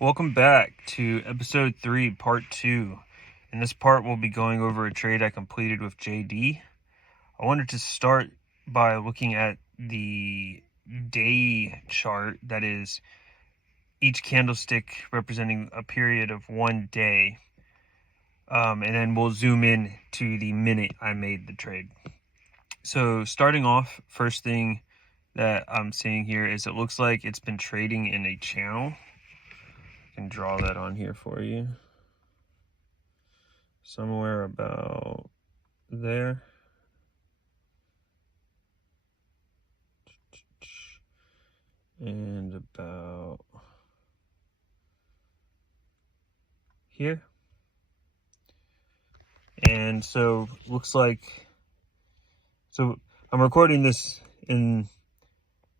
Welcome back to episode 3, part 2. In this part, we'll be going over a trade I completed with JD. I wanted to start by looking at the day chart, that is, each candlestick representing a period of 1 day. And then we'll zoom in to the minute I made the trade. So starting off, first thing that I'm seeing here is it looks like it's been trading in a channel. I can draw that on here for you. Somewhere about there. And about here. And so looks like, so I'm recording this in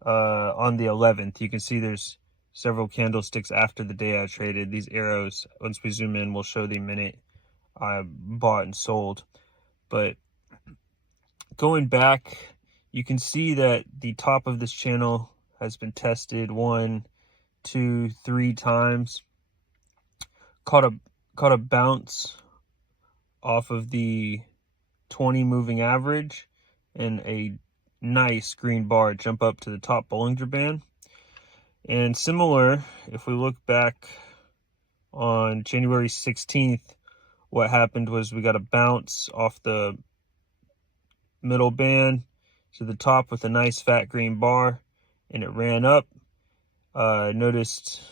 on the 11th. You can see there's several candlesticks after the day I traded. These arrows, once we zoom in, will show the minute I bought and sold. But going back, you can see that the top of this channel has been tested 1, 2, 3 times. Caught a bounce off of the 20 moving average and a nice green bar jump up to the top Bollinger Band. And similar, if we look back on January 16th, what happened was we got a bounce off the middle band to the top with a nice fat green bar, and it ran up. Noticed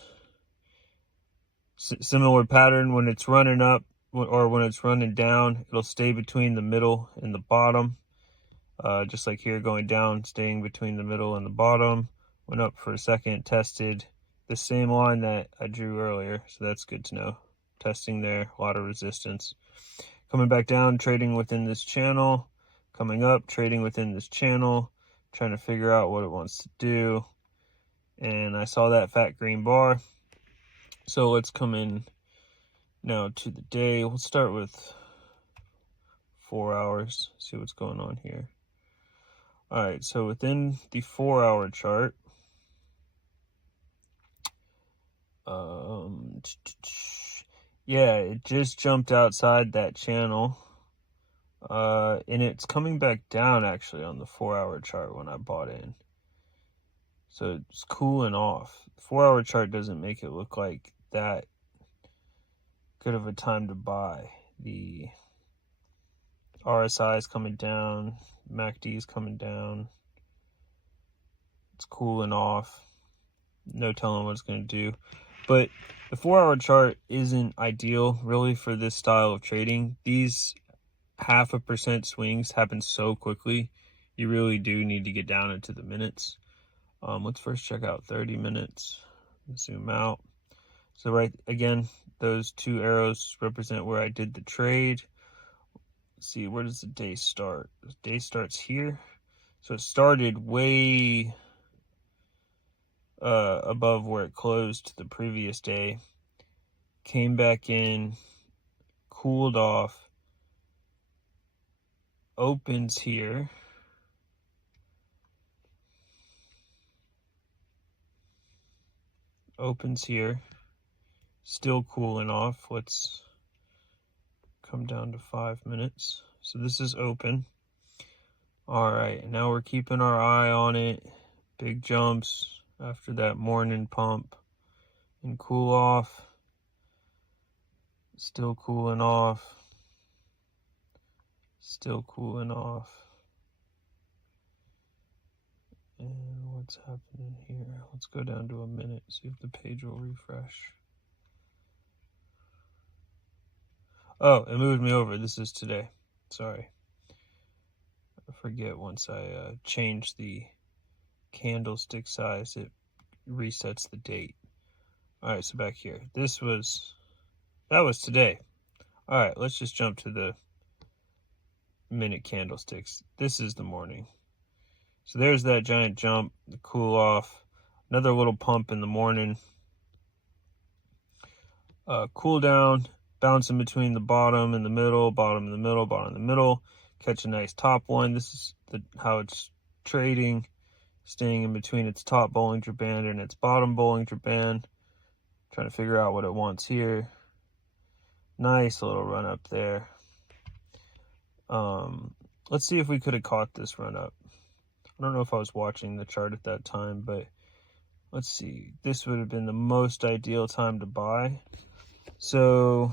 similar pattern when it's running up or when it's running down, it'll stay between the middle and the bottom. Just like here, going down, staying between the middle and the bottom. Went up for a second, tested the same line that I drew earlier, so that's good to know. Testing there, a lot of resistance. Coming back down, trading within this channel. Coming up, trading within this channel, trying to figure out what it wants to do. And I saw that fat green bar. So let's come in now to the day. We'll start with 4 hours, see what's going on here. All right, so within the 4-hour chart, yeah, it just jumped outside that channel. And it's coming back down actually on the 4-hour chart when I bought in. So it's cooling off. The 4-hour chart doesn't make it look like that good of a time to buy. The RSI is coming down, MACD is coming down. It's cooling off. No telling what it's going to do. But the 4-hour chart isn't ideal really for this style of trading. These 0.5% swings happen so quickly. You really do need to get down into the minutes. Let's first check out 30 minutes. Zoom out. So right, again, those 2 arrows represent where I did the trade. Let's see, where does the day start? The day starts here. So it started way above where it closed the previous day. Came back in, cooled off, opens here. Opens here, still cooling off. Let's come down to 5 minutes. So this is open. All right, now we're keeping our eye on it. Big jumps after that morning pump and cool off. Still cooling off. Still cooling off. And what's happening here? Let's go down to a minute, see if the page will refresh. Oh, it moved me over. This is today. Sorry. I forget once I change the candlestick size, it resets the date. All right, so back here. That was today. All right, let's just jump to the minute candlesticks. This is the morning. So there's that giant jump, the cool off, another little pump in the morning. Cool down, bouncing between the bottom and the middle, bottom and the middle, bottom and the middle. Catch a nice top one. This is how it's trading, staying in between its top Bollinger Band and its bottom Bollinger Band. Trying to figure out what it wants here. Nice little run up there. Let's see if we could have caught this run up. I don't know if I was watching the chart at that time, but let's see. This would have been the most ideal time to buy. So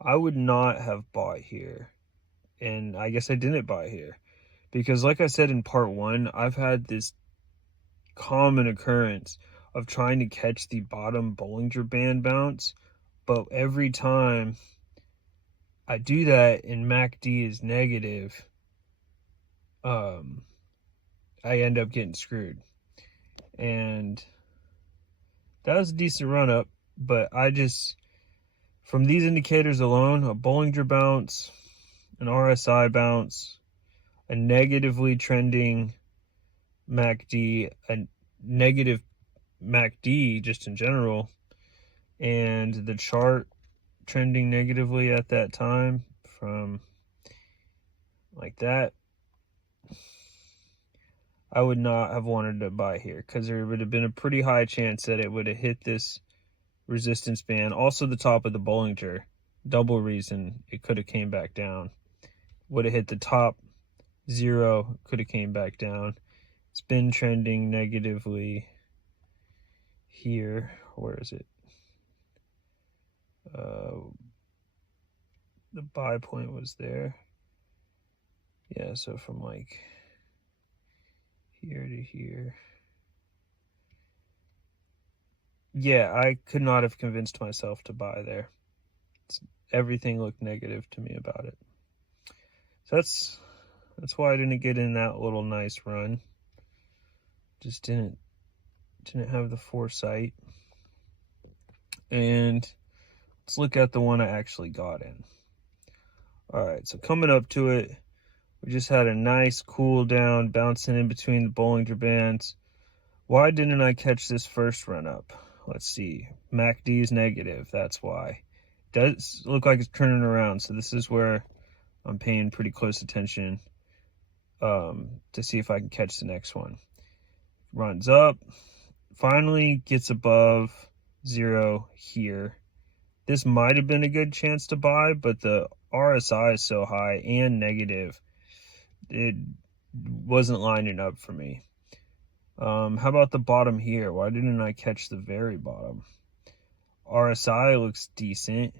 I would not have bought here. And I guess I didn't buy here. Because like I said in part 1, I've had this common occurrence of trying to catch the bottom Bollinger Band bounce. But every time I do that and MACD is negative, I end up getting screwed. And that was a decent run up, but I just, from these indicators alone, a Bollinger bounce, an RSI bounce, a negatively trending MACD, a negative MACD just in general, and the chart trending negatively at that time from like that, I would not have wanted to buy here because there would have been a pretty high chance that it would have hit this resistance band. Also the top of the Bollinger, double reason it could have came back down. Would have hit the top 0, could have came back down. It's been trending negatively here. Where is it? The buy point was there. Yeah, so from like here to here. Yeah, I could not have convinced myself to buy there. Everything looked negative to me about it. So that's why I didn't get in that little nice run. Just didn't have the foresight. And let's look at the one I actually got in. All right, so coming up to it, we just had a nice cool down, bouncing in between the Bollinger Bands. Why didn't I catch this first run up? Let's see. MACD is negative, that's why. It does look like it's turning around, so this is where I'm paying pretty close attention to see if I can catch the next one. Runs up, finally gets above 0 here. This might have been a good chance to buy, but the RSI is so high and negative, it wasn't lining up for me. How about the bottom here? Why didn't I catch the very bottom? RSI looks decent.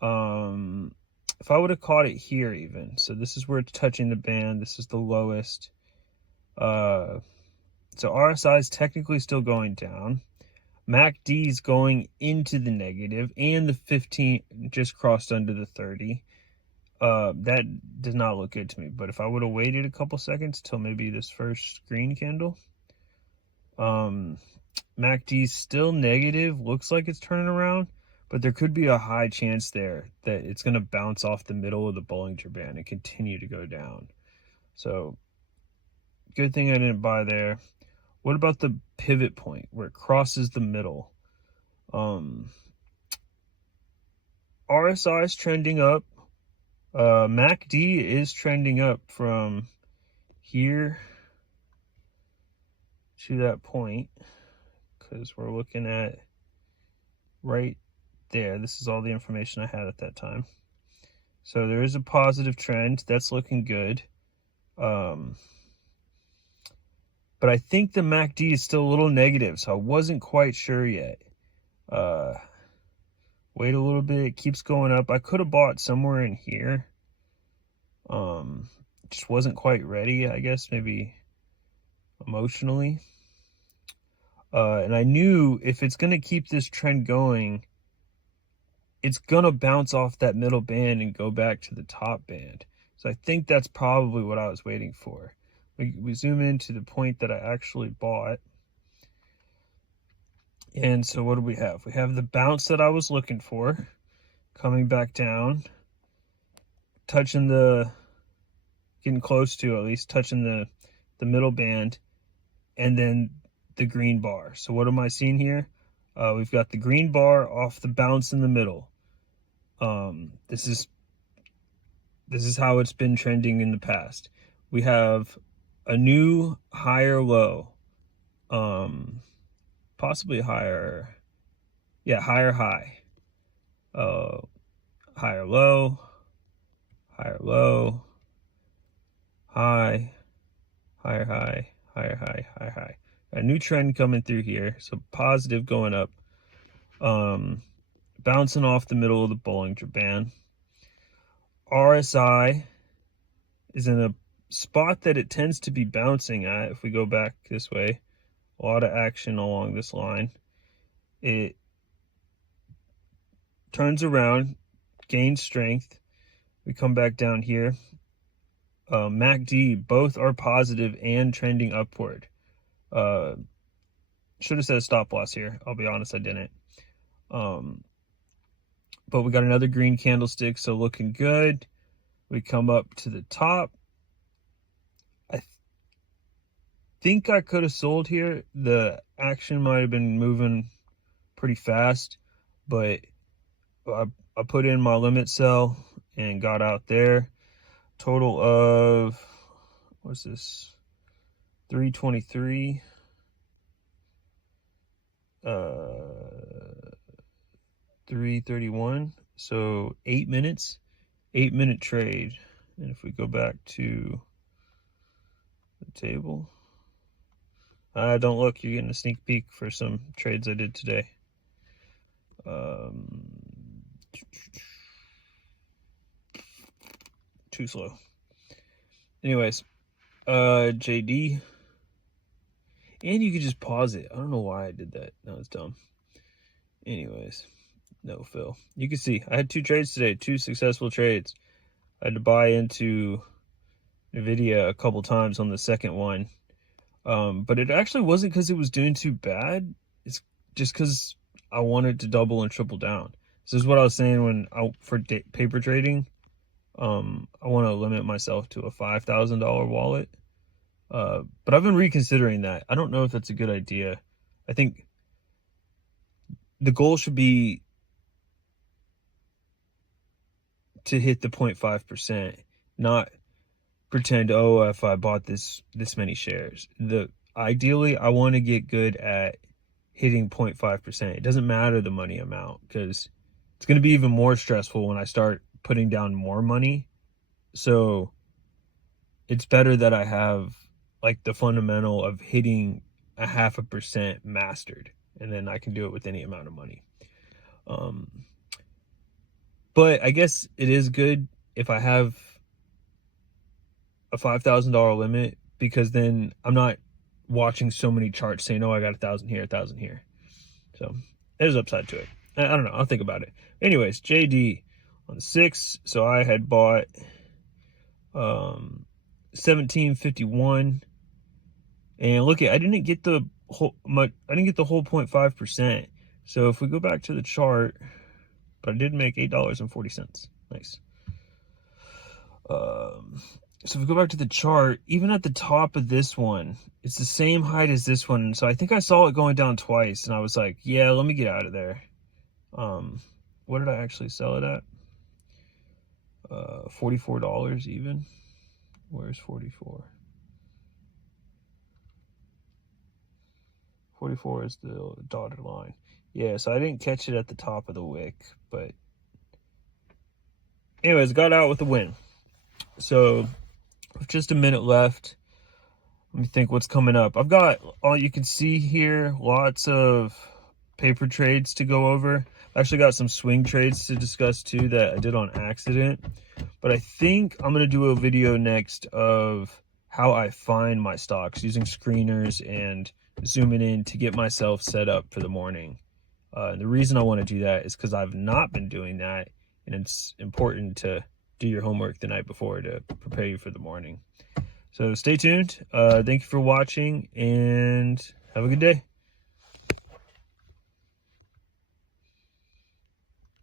If I would have caught it here even, so this is where it's touching the band, this is the lowest. So RSI is technically still going down. MACD is going into the negative, and the 15 just crossed under the 30. That does not look good to me, but if I would have waited a couple seconds till maybe this first green candle, MACD is still negative, looks like it's turning around, but there could be a high chance there that it's going to bounce off the middle of the Bollinger Band and continue to go down. So good thing I didn't buy there. What about the pivot point where it crosses the middle? RSI is trending up. MACD is trending up from here to that point, because we're looking at right there. This is all the information I had at that time. So there is a positive trend. That's looking good. But I think the MACD is still a little negative, so I wasn't quite sure yet. Wait a little bit. It keeps going up. I could have bought somewhere in here. Just wasn't quite ready, I guess, maybe emotionally. And I knew if it's going to keep this trend going, it's going to bounce off that middle band and go back to the top band. So I think that's probably what I was waiting for. We zoom into the point that I actually bought. And so what do we have? We have the bounce that I was looking for, coming back down, touching getting close to at least touching the middle band, and then the green bar. So what am I seeing here? We've got the green bar off the bounce in the middle. This is how it's been trending in the past. We have a new higher low, possibly higher. Yeah, higher high. Higher low, higher low, high, higher high, higher high, higher high. A new trend coming through here, so positive going up. Bouncing off the middle of the Bollinger Band. RSI is in a spot that it tends to be bouncing at. If we go back this way, a lot of action along this line. It turns around, gains strength. We come back down here. MACD, both are positive and trending upward. Should have said a stop loss here. I'll be honest, I didn't. But we got another green candlestick, so looking good. We come up to the top. I think I could have sold here. The action might have been moving pretty fast, but I put in my limit sell and got out there. Total of, what's this? 323. 331. So 8 minutes. 8-minute trade. And if we go back to the table, don't look, you're getting a sneak peek for some trades I did today. Too slow. Anyways, JD. And you could just pause it. I don't know why I did that. That was dumb. Anyways, no fill. You can see I had 2 trades today, 2 successful trades. I had to buy into NVIDIA a couple times on the second one. But it actually wasn't because it was doing too bad. It's just because I wanted to double and triple down. This is what I was saying for paper trading. I want to limit myself to a $5,000 wallet. But I've been reconsidering that. I don't know if that's a good idea. I think the goal should be to hit the 0.5%, not pretend, oh, if I bought this many shares. Ideally, I want to get good at hitting 0.5%. It doesn't matter the money amount, because it's going to be even more stressful when I start putting down more money. So it's better that I have like the fundamental of hitting a 0.5% mastered, and then I can do it with any amount of money. But I guess it is good if I have a $5,000 limit, because then I'm not watching so many charts saying, oh, I got 1,000 here, 1,000 here. So there's upside to it. I don't know. I'll think about it. Anyways, JD on the 6th. So I had bought 1751, and look, I didn't get the whole 0.5%. So if we go back to the chart, but I did make $8.40. Nice. So if we go back to the chart, even at the top of this one, it's the same height as this one. So I think I saw it going down twice, and I was like, yeah, let me get out of there. What did I actually sell it at? $44 even. Where's 44? 44 is the dotted line. Yeah, so I didn't catch it at the top of the wick, but anyways, got out with a win. So with just a minute left, let me think what's coming up. I've got, all you can see here, lots of paper trades to go over. I actually got some swing trades to discuss too that I did on accident. But I think I'm going to do a video next of how I find my stocks using screeners and zooming in to get myself set up for the morning. And the reason I want to do that is because I've not been doing that, and it's important to do your homework the night before to prepare you for the morning. So stay tuned. Thank you for watching, and have a good day.